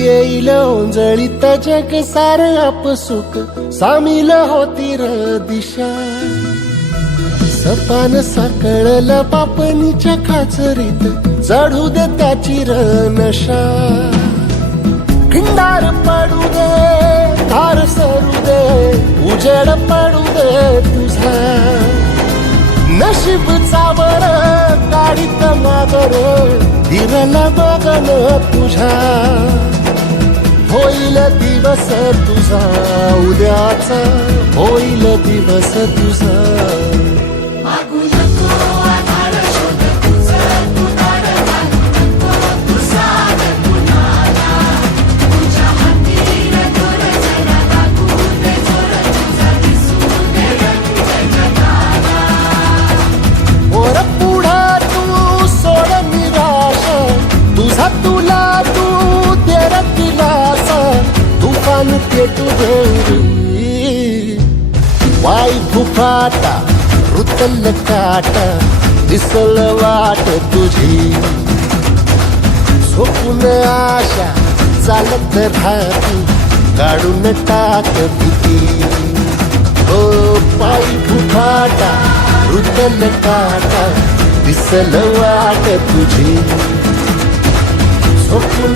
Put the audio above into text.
येईल ओंजळीत जग सार आपसुक सामील होती र दिशा सपान साकळल पापणीच्या खाचरीत चढू दे त्याची र नशा खिंडार पडू दे धार सरू दे उजेड पडू दे तुझा नशीब चावर गाडीत मागर दिरल बघन तुझ्या होईल दिवस तुझा उद्याचा होईल दिवस तुझा पेटू दे वाई फुफाटा रुतल काटा दिसल वाट तुझी झोपून आशा चालत राहती काढून टाक भीती हो पायी फुफाटा रुतल काटा दिसल वाट तुझी झोपून